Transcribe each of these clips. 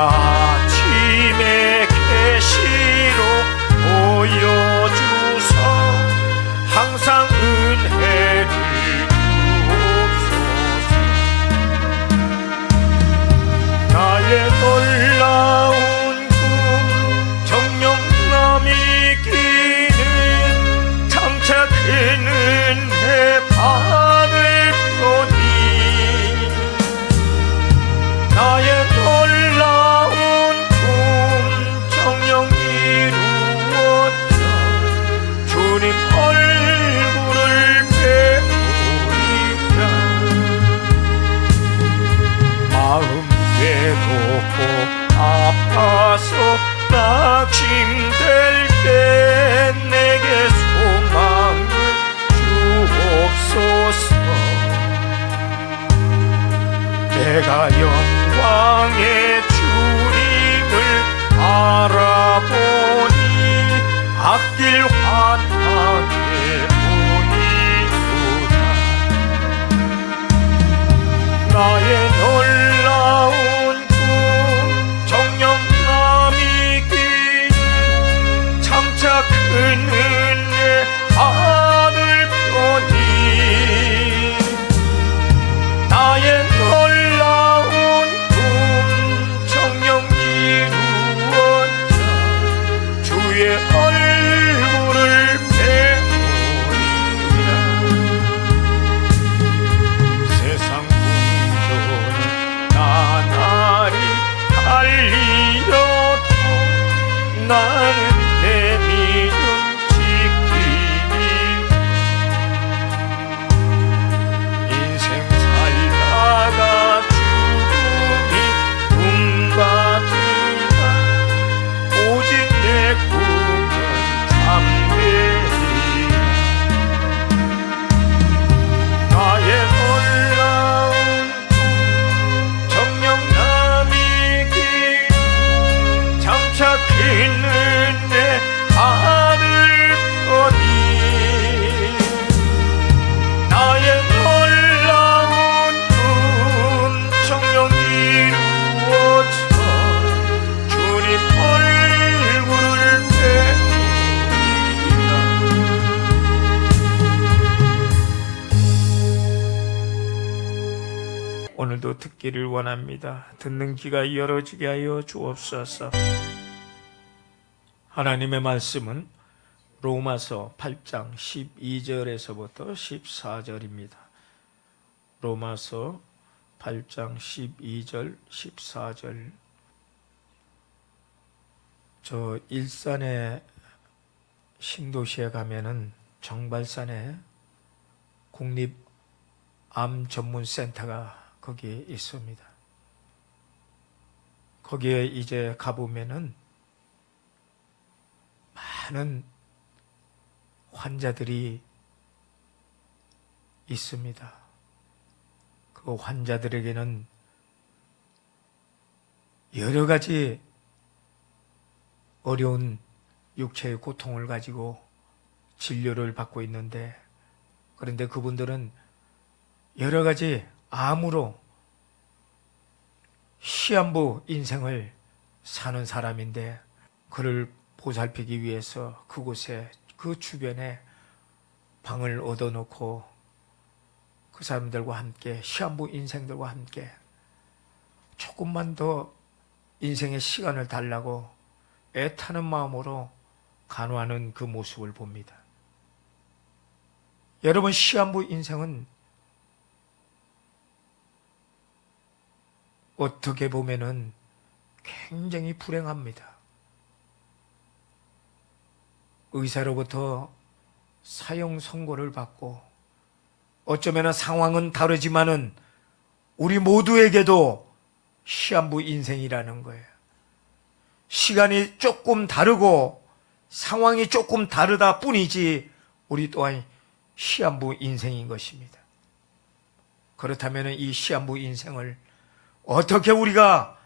아침에 계시로 보여주사 항상 은혜를 주옵소서. 나의 놀라운 금 정령남이 기는 장차 큰 은혜 받을 거니 나의 놀라운 꿈 정령 이루었다. 주님 얼굴을 배우리라. 마음 외롭고 아파서 낙심될 때 내게 소망을 주옵소서. 내가 영광의 주님을 알아보니 앞길 환하게 보이도다. 나의 놀라운 꿈 정령남이 기는 장차 큰 은혜 받을 거니 나의 놀라운 꿈 정령 이루었다. 주의 얼굴을 배우리라. 세상 풍조는 나날이 달리어도 나는 내 믿음 지키니 인생 살다가 죽음이 꿈같으나 오직 내 꿈은 참되리라. 나의 놀라운 꿈 정령남이 기는 장차 큰 은혜 받을 거니 나의 놀라운 꿈 정령 이루어져 주님 얼굴을 배우리라. 오늘도 듣기를 원합니다. 듣는 귀가 열어지게 하여 주옵소서. 하나님의 말씀은 로마서 8장 12절에서부터 14절입니다. 로마서 8장 12절 14절. 저 일산의 신도시에 가면은 정발산에 국립암전문센터가 거기에 있습니다. 거기에 이제 가보면은 많은 환자들이 있습니다. 그 환자들에게는 여러 가지 어려운 육체의 고통을 가지고 진료를 받고 있는데, 그런데 그분들은 여러 가지 암으로 시한부 인생을 사는 사람인데, 그를 보살피기 위해서 그곳에 그 주변에 방을 얻어놓고 그 사람들과 함께 시한부 인생들과 함께 조금만 더 인생의 시간을 달라고 애타는 마음으로 간호하는 그 모습을 봅니다. 여러분, 시한부 인생은 어떻게 보면은 굉장히 불행합니다. 의사로부터 사형 선고를 받고, 어쩌면 상황은 다르지만은 우리 모두에게도 시한부 인생이라는 거예요. 시간이 조금 다르고 상황이 조금 다르다 뿐이지 우리 또한 시한부 인생인 것입니다. 그렇다면 이 시한부 인생을 어떻게 우리가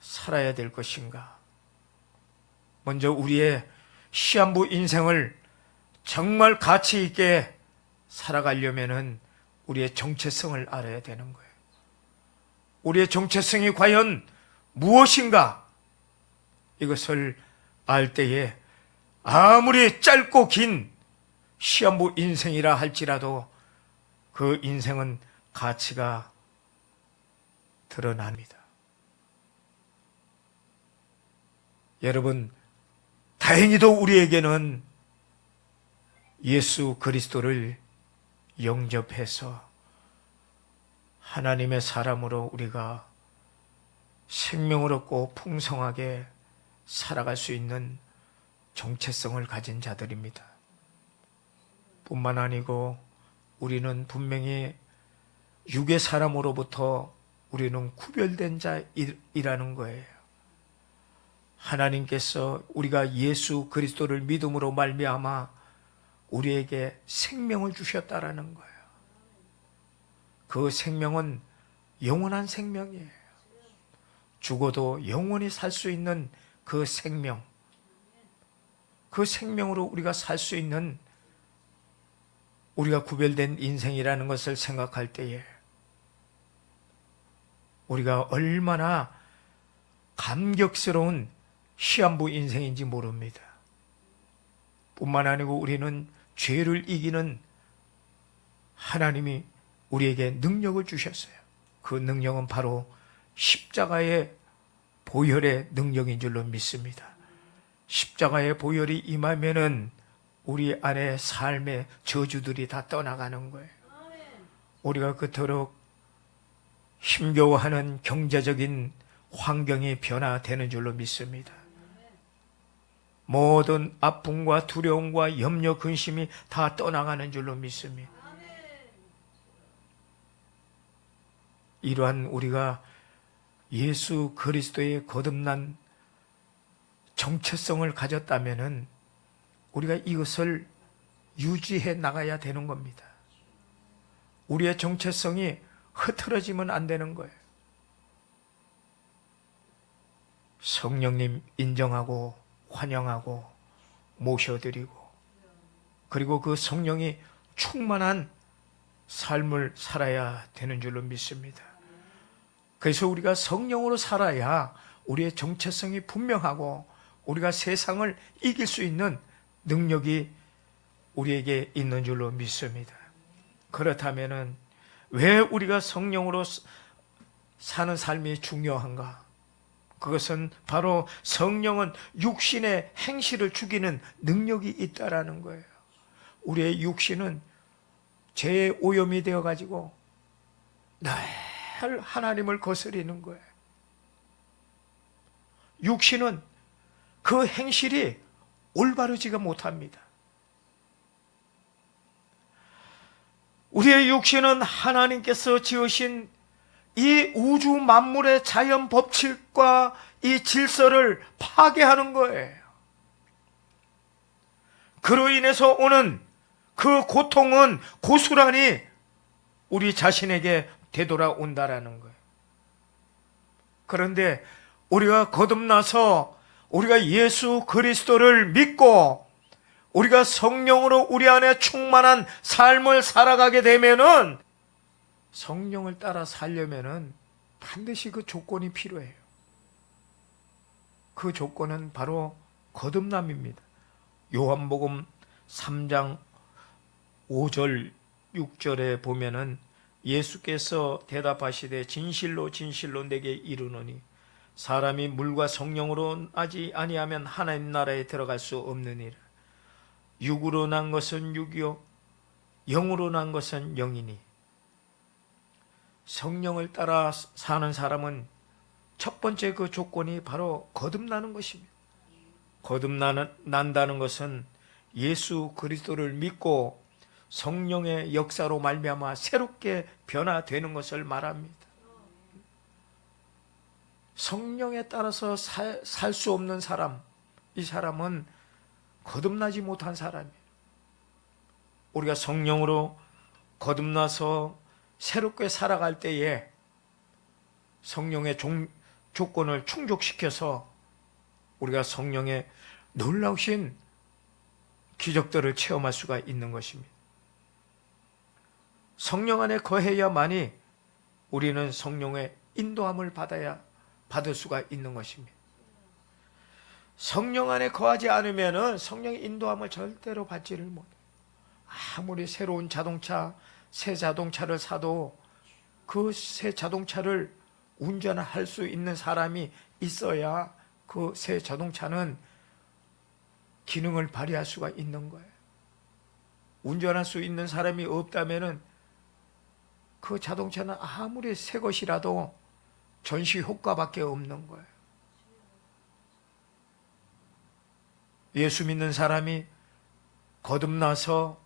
살아야 될 것인가? 먼저 우리의 시한부 인생을 정말 가치 있게 살아가려면 우리의 정체성을 알아야 되는 거예요. 우리의 정체성이 과연 무엇인가? 이것을 알 때에 아무리 짧고 긴 시한부 인생이라 할지라도 그 인생은 가치가 드러납니다. 여러분, 다행히도 우리에게는 예수 그리스도를 영접해서 하나님의 사람으로 우리가 생명을 얻고 풍성하게 살아갈 수 있는 정체성을 가진 자들입니다. 뿐만 아니고 우리는 분명히 육의 사람으로부터 우리는 구별된 자이라는 거예요. 하나님께서 우리가 예수 그리스도를 믿음으로 말미암아 우리에게 생명을 주셨다라는 거예요. 그 생명은 영원한 생명이에요. 죽어도 영원히 살 수 있는 그 생명, 그 생명으로 우리가 살 수 있는 우리가 구별된 인생이라는 것을 생각할 때에 우리가 얼마나 감격스러운 시한부 인생인지 모릅니다. 뿐만 아니고 우리는 죄를 이기는 하나님이 우리에게 능력을 주셨어요. 그 능력은 바로 십자가의 보혈의 능력인 줄로 믿습니다. 십자가의 보혈이 임하면은 우리 안에 삶의 저주들이 다 떠나가는 거예요. 우리가 그토록 힘겨워하는 경제적인 환경이 변화되는 줄로 믿습니다. 모든 아픔과 두려움과 염려, 근심이 다 떠나가는 줄로 믿습니다. 이러한 우리가 예수 그리스도의 거듭난 정체성을 가졌다면은 우리가 이것을 유지해 나가야 되는 겁니다. 우리의 정체성이 흐트러지면 안 되는 거예요. 성령님 인정하고 환영하고 모셔드리고, 그리고 그 성령이 충만한 삶을 살아야 되는 줄로 믿습니다. 그래서 우리가 성령으로 살아야 우리의 정체성이 분명하고 우리가 세상을 이길 수 있는 능력이 우리에게 있는 줄로 믿습니다. 그렇다면은 왜 우리가 성령으로 사는 삶이 중요한가? 그것은 바로 성령은 육신의 행실을 죽이는 능력이 있다라는 거예요. 우리의 육신은 죄의 오염이 되어가지고 늘 하나님을 거스리는 거예요. 육신은 그 행실이 올바르지가 못합니다. 우리의 육신은 하나님께서 지으신 이 우주 만물의 자연 법칙과 이 질서를 파괴하는 거예요. 그로 인해서 오는 그 고통은 고스란히 우리 자신에게 되돌아온다라는 거예요. 그런데 우리가 거듭나서 우리가 예수 그리스도를 믿고 우리가 성령으로 우리 안에 충만한 삶을 살아가게 되면은, 성령을 따라 살려면은 반드시 그 조건이 필요해요. 그 조건은 바로 거듭남입니다. 요한복음 3장 5절 6절에 보면은 예수께서 대답하시되 진실로 진실로 내게 이르노니 사람이 물과 성령으로 나지 아니하면 하나님 나라에 들어갈 수 없느니라. 육으로 난 것은 육이요 영으로 난 것은 영이니. 성령을 따라 사는 사람은 첫 번째 그 조건이 바로 거듭나는 것입니다. 거듭난다는 것은 예수 그리스도를 믿고 성령의 역사로 말미암아 새롭게 변화되는 것을 말합니다. 성령에 따라서 살 수 없는 사람, 이 사람은 거듭나지 못한 사람이에요. 우리가 성령으로 거듭나서 새롭게 살아갈 때에 성령의 조건을 충족시켜서 우리가 성령의 놀라우신 기적들을 체험할 수가 있는 것입니다. 성령 안에 거해야만이 우리는 성령의 인도함을 받아야 받을 수가 있는 것입니다. 성령 안에 거하지 않으면 성령의 인도함을 절대로 받지를 못해요. 아무리 새로운 자동차, 새 자동차를 사도 그 새 자동차를 운전할 수 있는 사람이 있어야 그 새 자동차는 기능을 발휘할 수가 있는 거예요. 운전할 수 있는 사람이 없다면은 그 자동차는 아무리 새 것이라도 전시 효과밖에 없는 거예요. 예수 믿는 사람이 거듭나서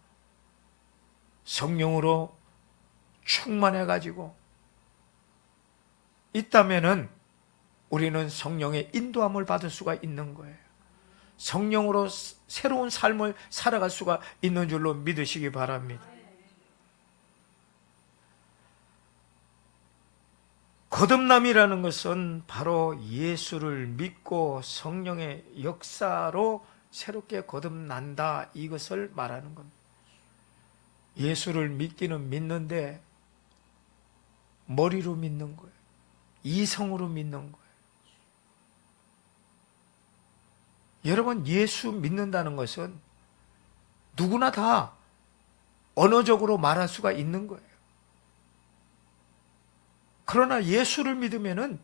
성령으로 충만해 가지고 있다면은 우리는 성령의 인도함을 받을 수가 있는 거예요. 성령으로 새로운 삶을 살아갈 수가 있는 줄로 믿으시기 바랍니다. 거듭남이라는 것은 바로 예수를 믿고 성령의 역사로 새롭게 거듭난다, 이것을 말하는 겁니다. 예수를 믿기는 믿는데 머리로 믿는 거예요. 이성으로 믿는 거예요. 여러분, 예수 믿는다는 것은 누구나 다 언어적으로 말할 수가 있는 거예요. 그러나 예수를 믿으면은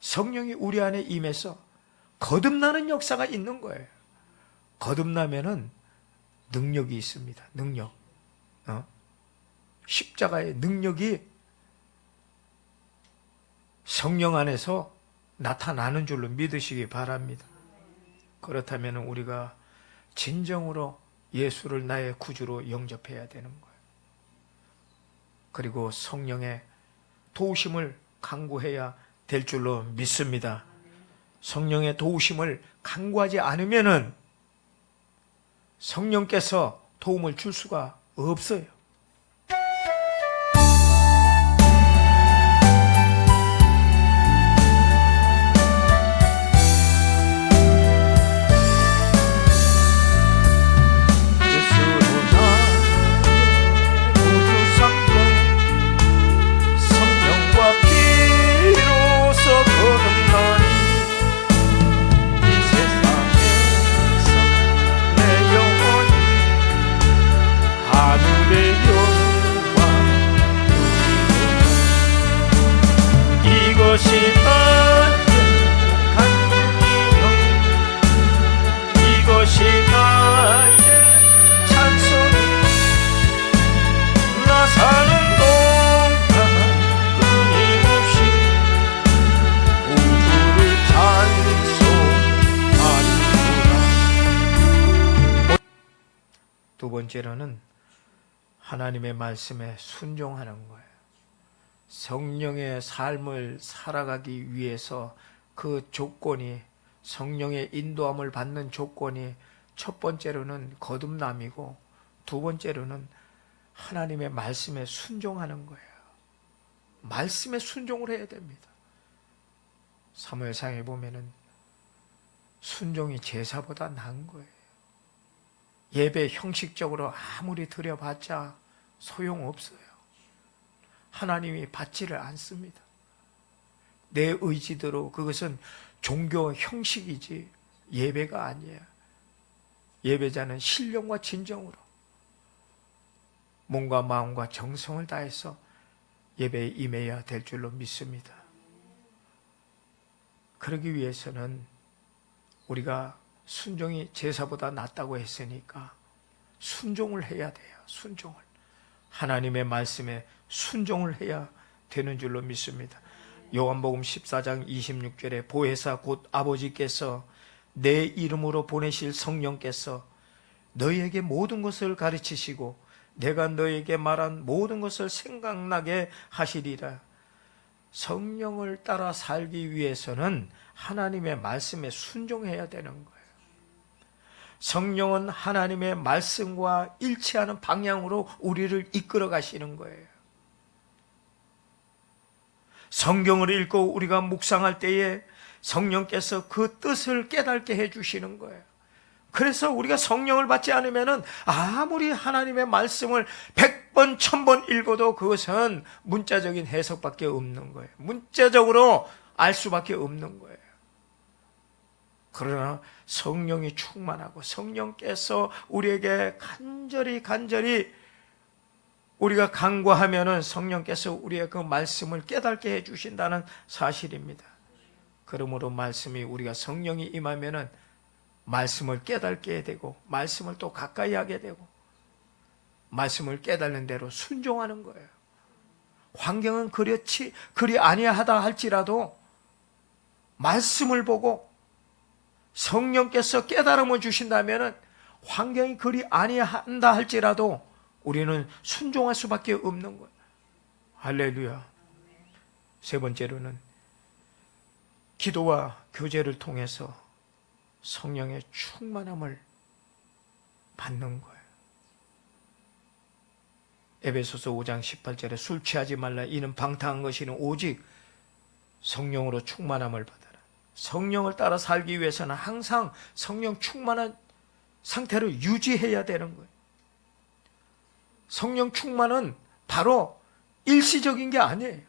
성령이 우리 안에 임해서 거듭나는 역사가 있는 거예요. 거듭나면은 능력이 있습니다. 능력. 십자가의 능력이 성령 안에서 나타나는 줄로 믿으시기 바랍니다. 그렇다면 우리가 진정으로 예수를 나의 구주로 영접해야 되는 거예요. 그리고 성령의 도우심을 간구해야 될 줄로 믿습니다. 성령의 도우심을 간구하지 않으면은 성령께서 도움을 줄 수가 없어요. 두 번째로는 하나님의 말씀에 순종하는 거예요. 성령의 삶을 살아가기 위해서 그 조건이, 성령의 인도함을 받는 조건이 첫 번째로는 거듭남이고 두 번째로는 하나님의 말씀에 순종하는 거예요. 말씀에 순종을 해야 됩니다. 사무엘상에 보면은 순종이 제사보다 나은 거예요. 예배 형식적으로 아무리 드려봤자 소용없어요. 하나님이 받지를 않습니다. 내 의지대로, 그것은 종교 형식이지 예배가 아니에요. 예배자는 신령과 진정으로 몸과 마음과 정성을 다해서 예배에 임해야 될 줄로 믿습니다. 그러기 위해서는 우리가 순종이 제사보다 낫다고 했으니까 순종을 해야 돼요. 순종을. 하나님의 말씀에 순종을 해야 되는 줄로 믿습니다. 요한복음 14장 26절에 보혜사 곧 아버지께서 내 이름으로 보내실 성령께서 너희에게 모든 것을 가르치시고 내가 너희에게 말한 모든 것을 생각나게 하시리라. 성령을 따라 살기 위해서는 하나님의 말씀에 순종해야 되는 거예요. 성령은 하나님의 말씀과 일치하는 방향으로 우리를 이끌어 가시는 거예요. 성경을 읽고 우리가 묵상할 때에 성령께서 그 뜻을 깨닫게 해주시는 거예요. 그래서 우리가 성령을 받지 않으면 아무리 하나님의 말씀을 100번, 1000번 읽어도 그것은 문자적인 해석밖에 없는 거예요. 문자적으로 알 수밖에 없는 거예요. 그러나 성령이 충만하고 성령께서 우리에게 간절히 우리가 간구하면은 성령께서 우리의 그 말씀을 깨닫게 해주신다는 사실입니다. 그러므로 말씀이 우리가 성령이 임하면은 말씀을 깨닫게 되고 말씀을 또 가까이 하게 되고 말씀을 깨닫는 대로 순종하는 거예요. 환경은 그리 아니하다 할지라도 말씀을 보고 성령께서 깨달음을 주신다면은 환경이 그리 아니한다 할지라도 우리는 순종할 수밖에 없는 거예요. 할렐루야. 세 번째로는 기도와 교제를 통해서 성령의 충만함을 받는 거예요. 에베소서 5장 18절에 술 취하지 말라 이는 방탕한 것이는 오직 성령으로 충만함을 받아라. 성령을 따라 살기 위해서는 항상 성령 충만한 상태를 유지해야 되는 거예요. 성령 충만은 바로 일시적인 게 아니에요.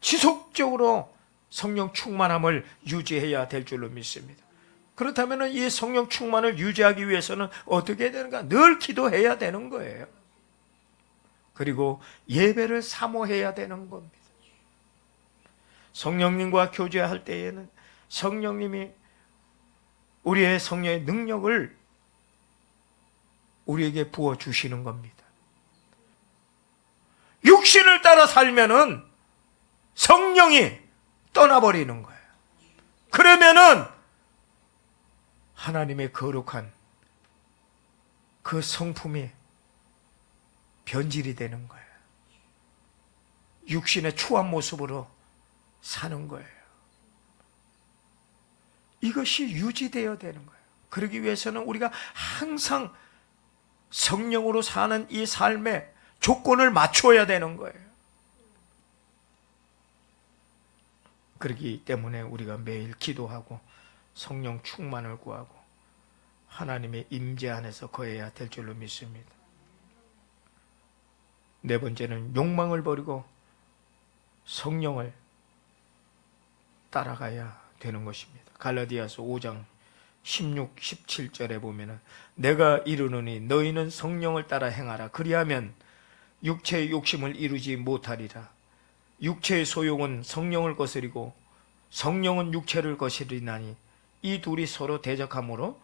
지속적으로 성령 충만함을 유지해야 될 줄로 믿습니다. 그렇다면 이 성령 충만을 유지하기 위해서는 어떻게 해야 되는가? 늘 기도해야 되는 거예요. 그리고 예배를 사모해야 되는 겁니다. 성령님과 교제할 때에는 성령님이 우리의 성령의 능력을 우리에게 부어주시는 겁니다. 육신을 따라 살면은 성령이 떠나버리는 거예요. 그러면은 하나님의 거룩한 그 성품이 변질이 되는 거예요. 육신의 추한 모습으로 사는 거예요. 이것이 유지되어야 되는 거예요. 그러기 위해서는 우리가 항상 성령으로 사는 이 삶에 조건을 맞춰야 되는 거예요. 그렇기 때문에 우리가 매일 기도하고 성령 충만을 구하고 하나님의 임재 안에서 거해야 될 줄로 믿습니다. 네 번째는 욕망을 버리고 성령을 따라가야 되는 것입니다. 갈라디아서 5장 16, 17절에 보면은 내가 이르노니 너희는 성령을 따라 행하라. 그리하면 육체의 욕심을 이루지 못하리라. 육체의 소욕은 성령을 거스리고 성령은 육체를 거스리나니 이 둘이 서로 대적하므로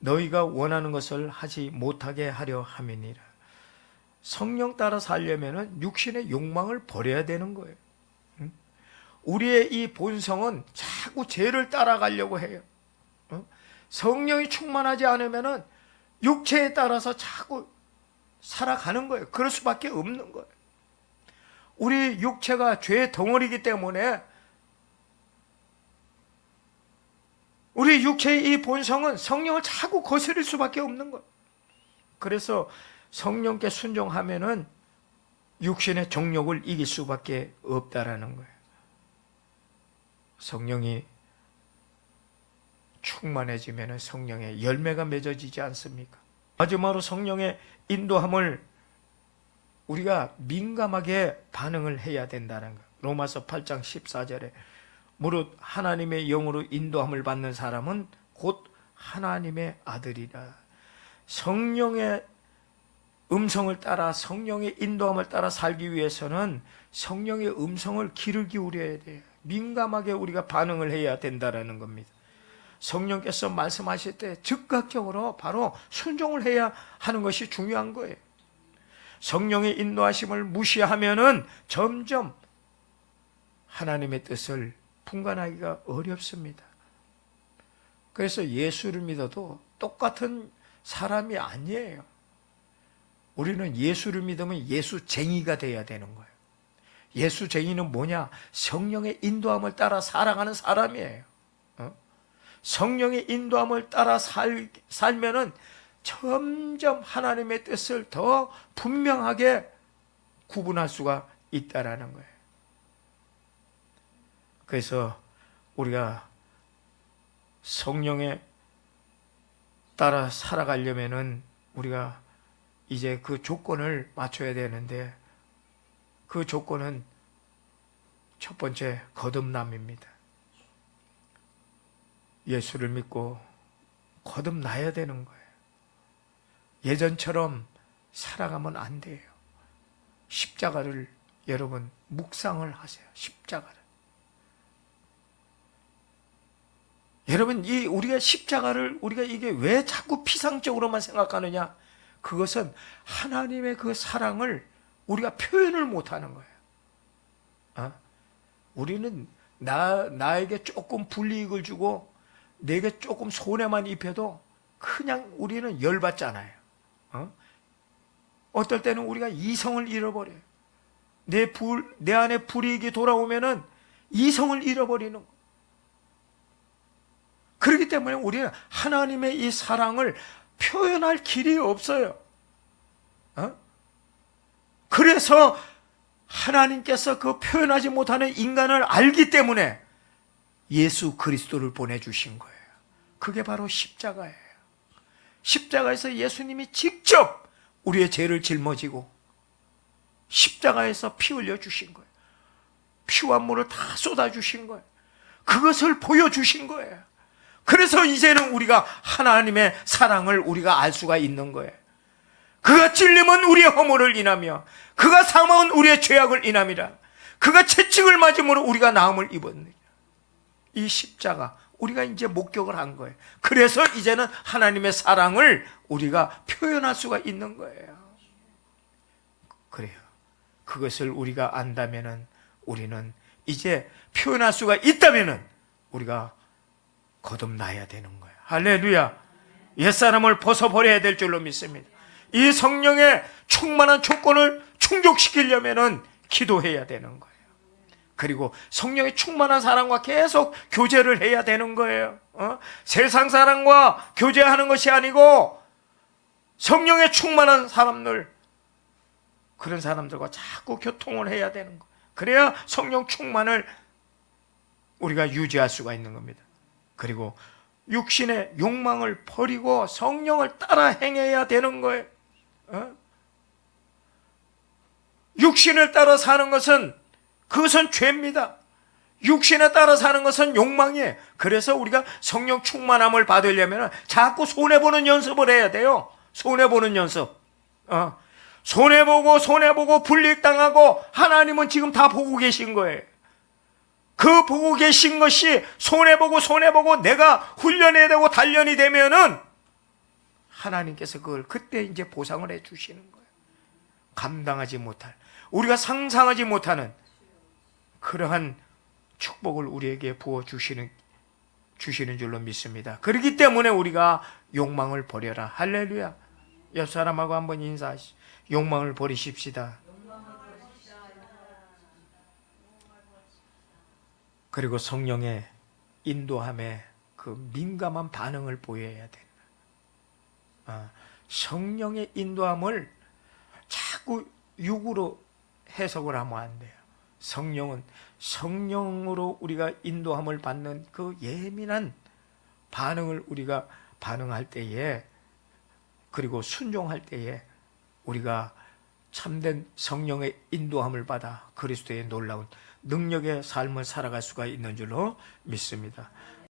너희가 원하는 것을 하지 못하게 하려 함이니라. 성령 따라 살려면은 육신의 욕망을 버려야 되는 거예요. 우리의 이 본성은 자꾸 죄를 따라가려고 해요. 성령이 충만하지 않으면은 육체에 따라서 자꾸 살아가는 거예요. 그럴 수밖에 없는 거예요. 우리 육체가 죄의 덩어리이기 때문에 우리 육체의 이 본성은 성령을 자꾸 거스릴 수밖에 없는 거예요. 그래서 성령께 순종하면은 육신의 정욕을 이길 수밖에 없다라는 거예요. 성령이 충만해지면 성령의 열매가 맺어지지 않습니까? 마지막으로 성령의 인도함을 우리가 민감하게 반응을 해야 된다는 거예요. 로마서 8장 14절에 무릇 하나님의 영으로 인도함을 받는 사람은 곧 하나님의 아들이라. 성령의 음성을 따라 성령의 인도함을 따라 살기 위해서는 성령의 음성을 귀를 기울여야 돼요. 민감하게 우리가 반응을 해야 된다는 겁니다. 성령께서 말씀하실 때 즉각적으로 바로 순종을 해야 하는 것이 중요한 거예요. 성령의 인도하심을 무시하면은 점점 하나님의 뜻을 분간하기가 어렵습니다. 그래서 예수를 믿어도 똑같은 사람이 아니에요. 우리는 예수를 믿으면 예수쟁이가 돼야 되는 거예요. 예수쟁이는 뭐냐? 성령의 인도함을 따라 살아가는 사람이에요. 성령의 인도함을 따라 살면은 점점 하나님의 뜻을 더 분명하게 구분할 수가 있다라는 거예요. 그래서 우리가 성령에 따라 살아가려면은 우리가 이제 그 조건을 맞춰야 되는데 그 조건은 첫 번째 거듭남입니다. 예수를 믿고 거듭나야 되는 거예요. 예전처럼 살아가면 안 돼요. 십자가를 여러분 묵상을 하세요. 십자가를. 여러분 우리가 십자가를 우리가 이게 왜 자꾸 피상적으로만 생각하느냐? 그것은 하나님의 그 사랑을 우리가 표현을 못하는 거예요. 우리는 나에게 조금 불이익을 주고 내게 조금 손해만 입혀도 그냥 우리는 열받잖아요. 어떨 때는 우리가 이성을 잃어버려요. 내 안에 불이익이 돌아오면은 이성을 잃어버리는 거예요. 그렇기 때문에 우리는 하나님의 이 사랑을 표현할 길이 없어요. 그래서 하나님께서 그 표현하지 못하는 인간을 알기 때문에 예수 그리스도를 보내주신 거예요. 그게 바로 십자가예요. 십자가에서 예수님이 직접 우리의 죄를 짊어지고 십자가에서 피 흘려 주신 거예요. 피와 물을 다 쏟아 주신 거예요. 그것을 보여주신 거예요. 그래서 이제는 우리가 하나님의 사랑을 우리가 알 수가 있는 거예요. 그가 찔림은 우리의 허물을 인하며 그가 상함은 우리의 죄악을 인함이라. 그가 채찍을 맞음으로 우리가 나음을 입었느니라. 이 십자가 우리가 이제 목격을 한 거예요. 그래서 이제는 하나님의 사랑을 우리가 표현할 수가 있는 거예요. 그래요. 그것을 우리가 안다면은 우리는 이제 표현할 수가 있다면은 우리가 거듭나야 되는 거예요. 할렐루야. 옛사람을 벗어버려야 될 줄로 믿습니다. 이 성령의 충만한 조건을 충족시키려면은 기도해야 되는 거예요. 그리고 성령의 충만한 사람과 계속 교제를 해야 되는 거예요. 세상 사람과 교제하는 것이 아니고 성령의 충만한 사람들, 그런 사람들과 자꾸 교통을 해야 되는 거예요. 그래야 성령 충만을 우리가 유지할 수가 있는 겁니다. 그리고 육신의 욕망을 버리고 성령을 따라 행해야 되는 거예요. 육신을 따라 사는 것은 그것은 죄입니다. 육신에 따라 사는 것은 욕망이에요. 그래서 우리가 성령 충만함을 받으려면 자꾸 손해보는 연습을 해야 돼요. 손해보는 연습. 손해보고 불이익당하고 하나님은 지금 다 보고 계신 거예요. 그 보고 계신 것이 손해보고 내가 훈련해야 되고 단련이 되면은 하나님께서 그걸 그때 이제 보상을 해 주시는 거예요. 감당하지 못할, 우리가 상상하지 못하는 그러한 축복을 우리에게 부어 주시는 줄로 믿습니다. 그렇기 때문에 우리가 욕망을 버려라. 할렐루야. 옆 사람하고 한번 인사하시죠. 욕망을 버리십시다. 그리고 성령의 인도함에 그 민감한 반응을 보여야 된다. 성령의 인도함을 자꾸 육으로 해석을 하면 안 돼요. 성령은 성령으로 우리가 인도함을 받는 그 예민한 반응을 우리가 반응할 때에, 그리고 순종할 때에 우리가 참된 성령의 인도함을 받아 그리스도의 놀라운 능력의 삶을 살아갈 수가 있는 줄로 믿습니다.